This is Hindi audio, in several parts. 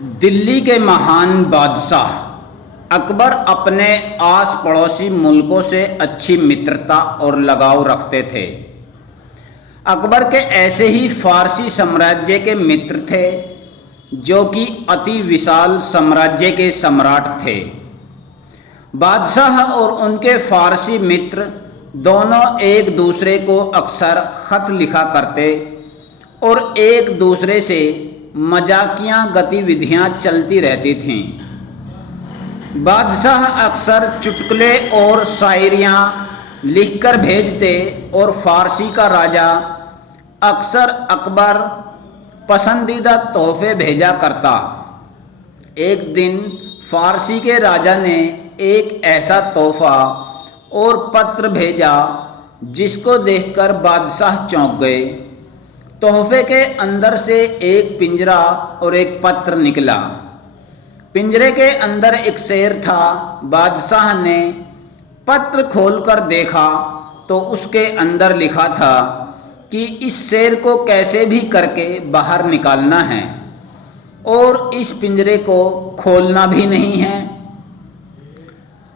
दिल्ली के महान बादशाह अकबर अपने आस पड़ोसी मुल्कों से अच्छी मित्रता और लगाव रखते थे। अकबर के ऐसे ही फारसी साम्राज्य के मित्र थे जो कि अति विशाल साम्राज्य के सम्राट थे। बादशाह और उनके फारसी मित्र दोनों एक दूसरे को अक्सर खत लिखा करते और एक दूसरे से मजाकिया गतिविधियां चलती रहती थीं। बादशाह अक्सर चुटकुले और शायरियाँ लिखकर भेजते और फारसी का राजा अक्सर अकबर पसंदीदा तोहफे भेजा करता। एक दिन फारसी के राजा ने एक ऐसा तोहफा और पत्र भेजा जिसको देखकर बादशाह चौंक गए। तोहफे के अंदर से एक पिंजरा और एक पत्र निकला। पिंजरे के अंदर एक शेर था। बादशाह ने पत्र खोलकर देखा तो उसके अंदर लिखा था कि इस शेर को कैसे भी करके बाहर निकालना है और इस पिंजरे को खोलना भी नहीं है,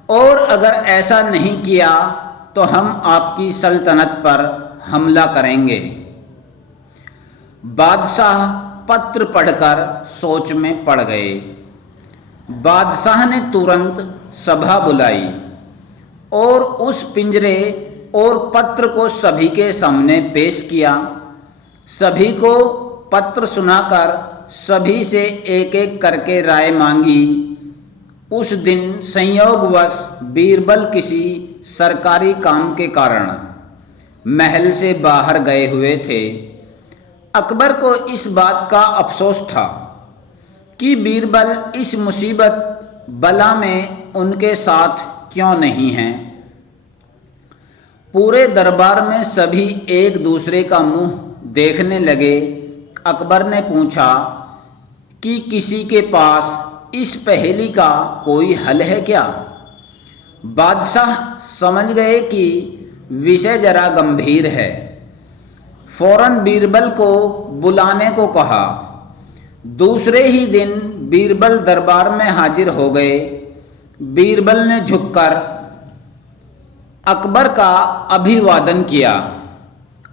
और अगर ऐसा नहीं किया तो हम आपकी सल्तनत पर हमला करेंगे। बादशाह पत्र पढ़कर सोच में पड़ गए। बादशाह ने तुरंत सभा बुलाई और उस पिंजरे और पत्र को सभी के सामने पेश किया। सभी को पत्र सुनाकर सभी से एक एक करके राय मांगी। उस दिन संयोगवश बीरबल किसी सरकारी काम के कारण महल से बाहर गए हुए थे। अकबर को इस बात का अफसोस था कि बीरबल इस मुसीबत बला में उनके साथ क्यों नहीं हैं। पूरे दरबार में सभी एक दूसरे का मुंह देखने लगे। अकबर ने पूछा कि किसी के पास इस पहेली का कोई हल है क्या। बादशाह समझ गए कि विषय जरा गंभीर है। फौरन बीरबल को बुलाने को कहा। दूसरे ही दिन बीरबल दरबार में हाजिर हो गए। बीरबल ने झुककर अकबर का अभिवादन किया।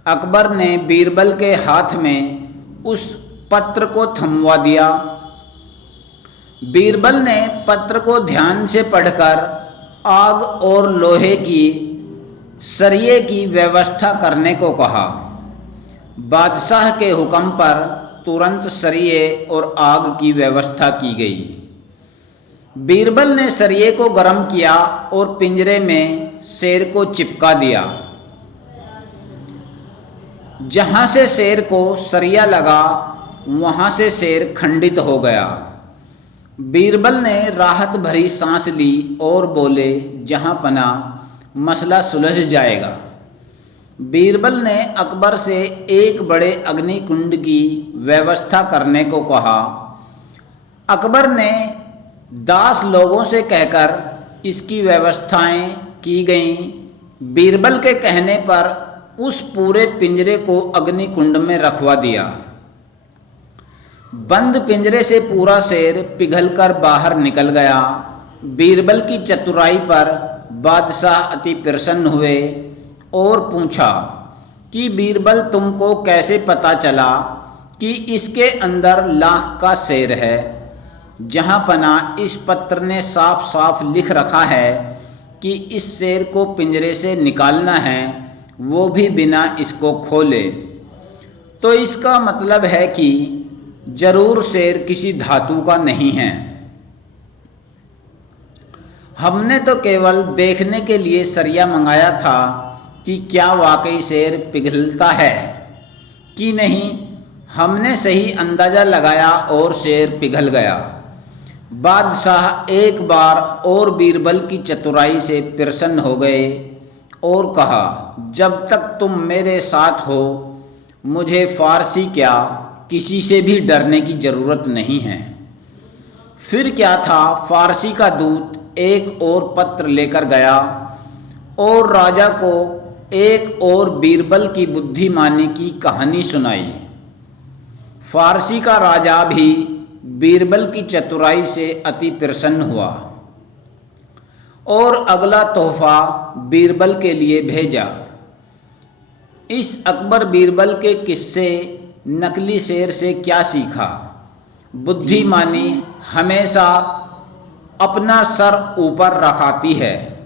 अकबर ने बीरबल के हाथ में उस पत्र को थमवा दिया। बीरबल ने पत्र को ध्यान से पढ़कर आग और लोहे की सरिये की व्यवस्था करने को कहा। बादशाह के हुक्म पर तुरंत सरिये और आग की व्यवस्था की गई। बीरबल ने सरिये को गर्म किया और पिंजरे में शेर को चिपका दिया। जहां से शेर को सरिया लगा वहां से शेर खंडित हो गया। बीरबल ने राहत भरी सांस ली और बोले, जहां पना मसला सुलझ जाएगा। बीरबल ने अकबर से एक बड़े अग्निकुंड की व्यवस्था करने को कहा। अकबर ने दास लोगों से कहकर इसकी व्यवस्थाएं की गईं। बीरबल के कहने पर उस पूरे पिंजरे को अग्निकुंड में रखवा दिया। बंद पिंजरे से पूरा शेर पिघलकर बाहर निकल गया। बीरबल की चतुराई पर बादशाह अति प्रसन्न हुए और पूछा कि बीरबल, तुमको कैसे पता चला कि इसके अंदर लाख का शेर है। जहां पना इस पत्र ने साफ साफ लिख रखा है कि इस शेर को पिंजरे से निकालना है, वो भी बिना इसको खोले। तो इसका मतलब है कि जरूर शेर किसी धातु का नहीं है। हमने तो केवल देखने के लिए सरिया मंगाया था कि क्या वाकई शेर पिघलता है कि नहीं। हमने सही अंदाज़ा लगाया और शेर पिघल गया। बादशाह एक बार और बीरबल की चतुराई से प्रसन्न हो गए और कहा, जब तक तुम मेरे साथ हो मुझे फारसी क्या किसी से भी डरने की ज़रूरत नहीं है। फिर क्या था, फारसी का दूत एक और पत्र लेकर गया और राजा को एक और बीरबल की बुद्धिमानी की कहानी सुनाई। फारसी का राजा भी बीरबल की चतुराई से अति प्रसन्न हुआ और अगला तोहफा बीरबल के लिए भेजा। इस अकबर बीरबल के किस्से नकली शेर से क्या सीखा? बुद्धिमानी हमेशा अपना सर ऊपर रखाती है।